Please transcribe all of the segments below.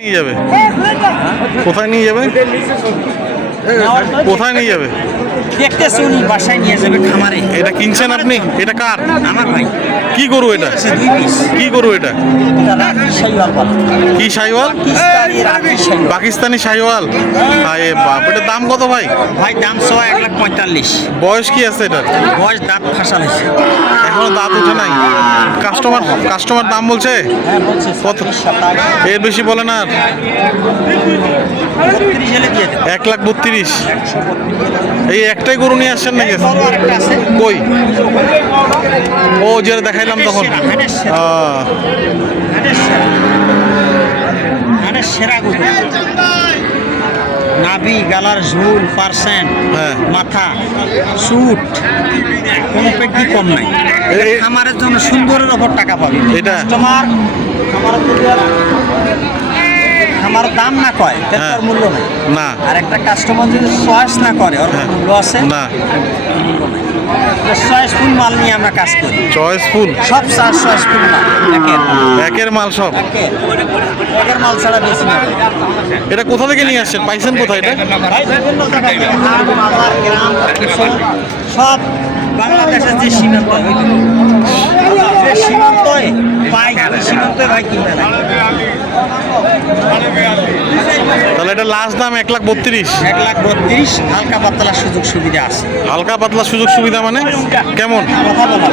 নিয়ে যাবে? কোথায় নিয়ে যাবে? কোথায় নিয়ে যাবে? দেখতে শুনি বাসায় নিয়ে যাবে খামারে। এটা কিনছেন আপনি? এটা কার? আমার ভাই। কি গরু এটা? কি গরু এটা? কি শাহিওয়াল? পাকিস্তানি শাহিওয়াল। আরে বাপ এটার দাম কত ভাই? ভাই দাম সহ এক লাখ পঁয়তাল্লিশ। বয়স কি আছে এটার? বয়স দাঁত ফাঁসাল এখনও দাঁত উঠে নাই? কাস্টমার কাস্টমার দাম বলছে? হ্যাঁ? কত? এর বেশি বলে না এক লাখ বত্রিশ। এই একটাই গরু নিয়ে আসছেন নাকি? কই? ও যেটা দেখাইলাম তখন। গরু। নাভি গালার ঝুল পার্সেন্ট হ্যাঁ। মাথা সুট কোনো পেটি কম নাই। খামারের জন্য সুন্দরের ওপর টাকা পাবে এটা? তোমার খামার খামার দাম না কয় তার হ্যাঁ। মূল্য নাই না আর একটা কাস্টমার যদি চয়েস না করে ওর হ্যাঁ। মূল্য আছে না মাল নিয়ে আমরা কাজ করি সব চার মাল একের একের মাল সব একের মাল ছাড়া বেশি না এটা কোথা থেকে নিয়ে আসছেন পাইছেন কোথায় এটা ভাই বিভিন্ন গ্রাম, সব বাংলাদেশের যে সীমান্ত। যে সীমান্তয় পাই সীমান্তয় ভাই কিনতে তাহলে এটা লাস্ট দাম এক লাখ বত্রিশ এক লাখ বত্রিশ হালকা পাতলা সুযোগ সুবিধা আছে হালকা পাতলা সুযোগ সুবিধা মানে কেমন কথা বলা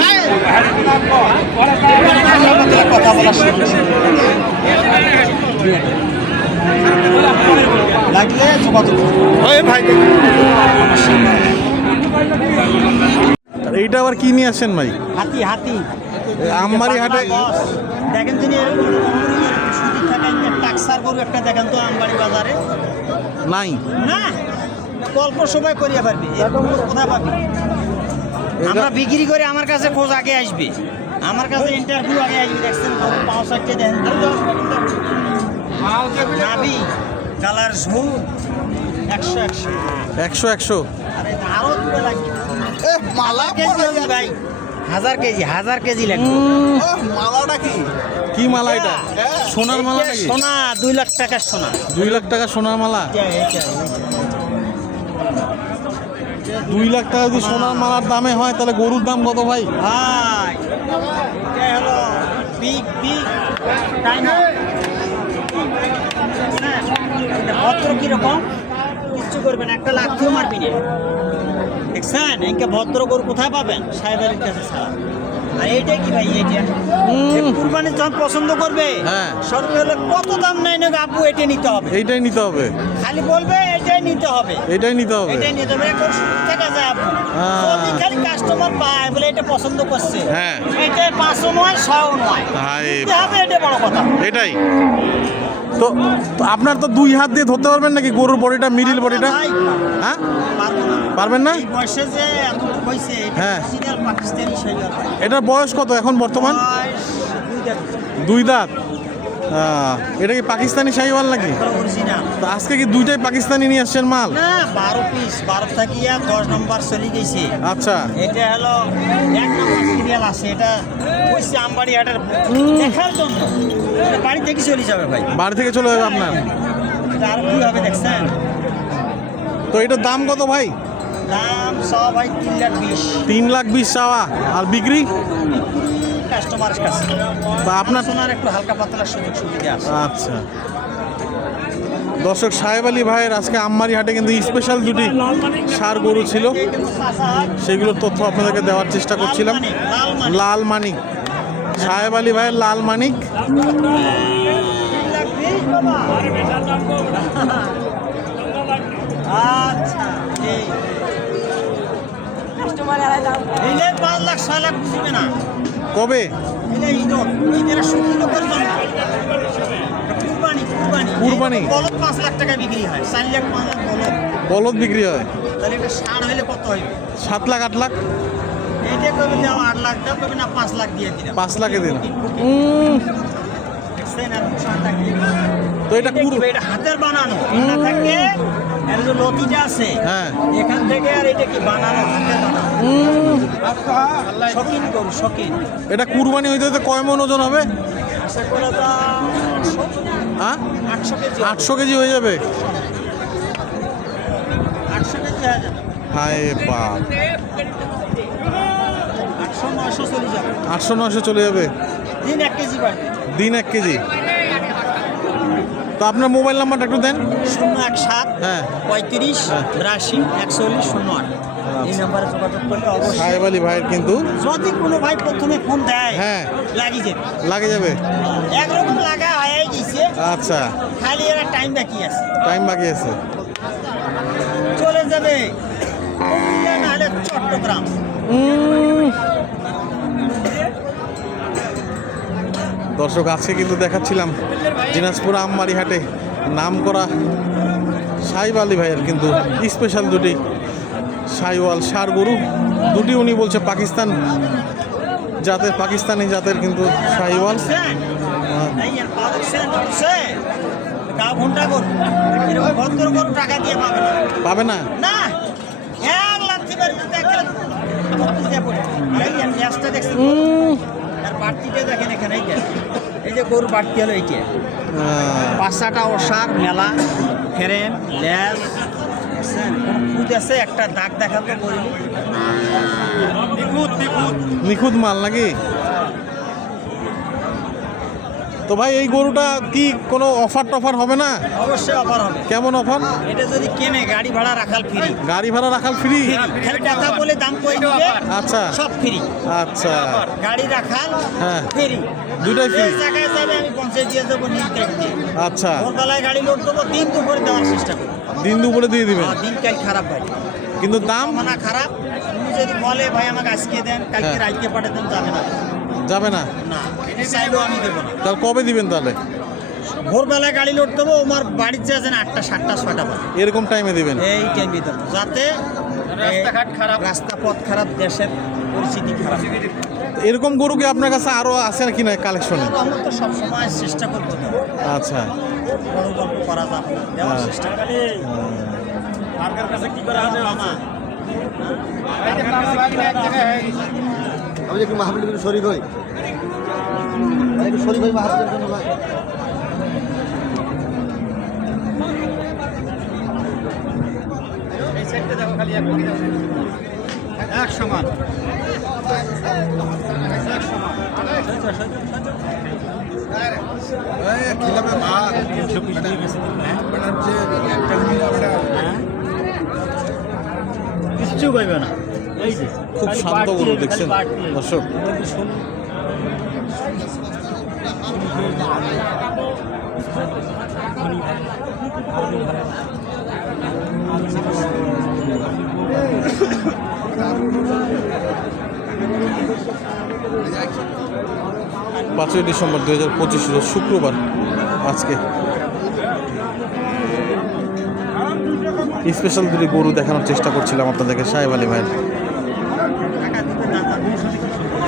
হালকা পাতলা কথা সুবিধা। লাগলে যোগাযোগ করুন। এইটা আবার কি নিয়ে আসছেন ভাই? হাতি হাতি। আমবাড়ি হাটে দেখেন তিনি একটা টাকসার গরু একটা দেখেন তো আমবাড়ি বাজারে। নাই? না গল্প সবাই করিয়া পারবি এরকম কোথায় পাবি আমরা বিক্রি করে আমার কাছে খোঁজ আগে আসবে। আমার কাছে ইন্টারভিউ আগে আসবে দেখছেন পাঁচ নাবি কালার ঝুল একশো একশো। একশো একশো। আরে আরও লাগবে। হাজার কেজি ভাই। হাজার কেজি হাজার কেজি লাগবে। কি? মালা এটা? সোনার মালা নাকি? সোনা দুই লাখ টাকার সোনা। দুই লাখ টাকা সোনার মালা। দুই লাখ টাকা যদি সোনার মালার দামে হয় তাহলে গরুর দাম কত ভাই? ভাই হলো বিগ বিগ ভদ্র কীরকম? কিচ্ছু করবেন একটা লাঠিও মারবি না। দেখছেন একে ভদ্র গরু কোথায় পাবেন? সাহেবের কাছে ছাড়া। আর এটা কি ভাই এটা কুরবানির যখন পছন্দ করবে? হ্যাঁ। সরকার কত দাম নেয় না আপু? এটা নিতে হবে। এইটাই নিতে হবে। খালি বলবে এটাই নিতে হবে। এইটাই নিতে হবে? এটাই নিতে হবে। এখন শুরু থেকে যায় আপু। যদি খালি কাস্টমার পায় বলে এটা পছন্দ করছে। হ্যাঁ। এটা নয় ছয়ও নয়। হবে এটা বড় কথা। এটাই। তো আপনার তো দুই হাত দিয়ে ধরতে পারবেন নাকি? গরুর বডিটা মিডিল বডিটা? হ্যাঁ? পারবেন না? বয়সে যে এতটুকু হয়েছে এটা হ্যাঁ। এটার বয়স কত এখন বর্তমান? দুই দাঁত? এটা কি পাকিস্তানি শাহিওয়াল নাকি। তো আজকে কি দুইটাই পাকিস্তানি নিয়ে আসছেন মাল? না বারো পিস বারো থাকিয়া দশ নম্বর চলে গেছে। আচ্ছা। এটা হলো এক নম্বর সিরিয়াল আছে এটা হচ্ছে আমবাড়ি হাটের দেখার জন্য। বাড়ি থেকে চলে যাবে ভাই। বাড়ি থেকে চলে যাবে আপনার? আর কি হবে দেখছেন? তো এটার দাম কত ভাই? দাম সব ভাই তিন লাখ বিশ। তিন লাখ বিশ চাওয়া। আর বিক্রি? কাস্টমারের কাছে। তা আপনার সোনার একটু হালকা পাতলা সুযোগ সুবিধা আছে। আচ্ছা। দর্শক সাহেব আলী ভাইয়ের আজকে আম্মারি হাটে কিন্তু স্পেশাল দুটি সার গরু ছিল। সেগুলোর তথ্য আপনাদেরকে দেওয়ার চেষ্টা করছিলাম। লাল মানিক। সাহেব আলী ভাইয়ের লাল মানিক। আচ্ছা কবে? কুরবানি। বলদ পাঁচ লাখ টাকা বিক্রি হয়। চার লাখ পাঁচ লাখ বলদ। বলদ বিক্রি হয়? তাহলে এটা ষাট হলে কত হয়? সাত লাখ আট লাখ? এইটা কবে দেওয়া আট লাখ দাও কবে না পাঁচ লাখ দিয়ে দিলাম। পাঁচ লাখে দিন উম, দেখছেন আর পোশাকটা কি? তো এটা কুর এটা হাতের বানানো। এটা থেকে এর যে লতিটা আছে। হ্যাঁ। এখান থেকে আর এটা কি বানানো হাতের বানানো? শকিন করু শকিন এটা কুরবানি হইতে হইতে কয় মন ওজন হবে? আশা করে তো আটশো হ্যাঁ? আটশো কেজি আটশো কেজি হয়ে যাবে? আটশো কেজি হয়ে যাবে। হায় বাপ। আটশো নয়শো চলে যাবে। আটশো নশো চলে যাবে? দিন এক কেজি বাড়বে। দিন এক কেজি। তো আপনার মোবাইল নাম্বারটা একটু দেন। শূন্য এক সাত হ্যাঁ। পঁয়ত্রিশ হ্যাঁ। বিরাশি একচল্লিশ শূন্য আট। এই নাম্বারে যোগাযোগ করলে অবশ্যই সাহেব আলী ভাইয়ের কিন্তু যদি কোনো ভাই প্রথমে ফোন দেয় হ্যাঁ। লাগি যাবে লাগে যাবে? একরকম লাগা হয়ে গেছে। আচ্ছা। খালি এরা টাইম বাকি আছে। টাইম বাকি আছে। চলে যাবে। নাহলে চট্টগ্রাম। দর্শক আজকে কিন্তু দেখাচ্ছিলাম দিনাজপুর আমবাড়ি হাটে নাম করা সাইব আলী ভাইয়ের কিন্তু স্পেশাল দুটি সাইওয়াল সার গরু। দুটি উনি বলছে পাকিস্তান জাতের পাকিস্তানি জাতের কিন্তু সাইওয়াল। পাবে না? দেখেন যে গরু বাড়তি হলো এইটা। পাঁচটা অসার মেলা ফেরেন ল্যাস খুদ আছে? একটা দাগ দেখা তো করিনি নিখুঁত নিখুঁত। নিখুঁত মাল নাকি? তো ভাই এই গরুটা কি কোনো অফার টফার হবে না? অবশ্যই অফার হবে। কেমন অফার এটা যদি কেনে গাড়ি ভাড়া রাখাল ফ্রি গাড়ি ভাড়া রাখাল ফ্রি। খালি টাকা বলে দাম কই দিবে? আচ্ছা। সব ফ্রি আচ্ছা। গাড়ি রাখাল হ্যাঁ। Free free? যে জায়গায় যাবে আমি পৌঁছে দিয়ে দেবো নিজ দেখতে আচ্ছা। ভোরবেলায় গাড়ি লোড দেবো দিন দুপুরে দেওয়ার চেষ্টা করব। দিন দুপুরে দিয়ে দিবেন? আর দিন কাল খারাপ ভাই। কিন্তু দাম? মানা খারাপ। তুমি যদি বলে ভাই আমাকে আজকে দেন কালকে হ্যাঁ। রাইতে পাঠিয়ে দেন যাবে না যাবে না? না চাইলেও আমি দেবো কবে দিবেন তাহলে? ভোরবেলায় গাড়ি লোড দেবো আমার বাড়ির যে আছেন আটটা সাতটা ছটা বাজে। এরকম টাইমে দিবেন? এই টাইমে দেবো যাতে রাস্তাঘাট খারাপ। রাস্তা পথ খারাপ দেশের পরিস্থিতি খারাপ। এরকম গরু কি আপনার কাছে আরও আছে নাকি না কালেকশনে আমরা তো সবসময় চেষ্টা করব দেওয়ার। আচ্ছা। বড় গল্প করা যাবে না। দেওয়ার হ্যাঁ। চেষ্টা করি। কাছে কি করা হবে না আমি একটু মাহফিল একটু শরীর হই। একটু শরীর হই মাহফিলের জন্য ভাই। এক সমান। কিচ্ছু কইবে না। এই যে খুব শান্ত গরু দেখছেন দর্শক। পাঁচই ডিসেম্বর দুই হাজার পঁচিশ শুক্রবার আজকে। স্পেশাল দুটি গরু দেখানোর চেষ্টা করছিলাম আপনাদেরকে সাহেব আলী ভাইয়ের।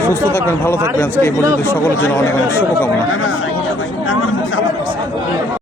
সুস্থ থাকবেন ভালো থাকবেন। আজকে এই পর্যন্ত সকলের জন্য অনেক অনেক শুভকামনা।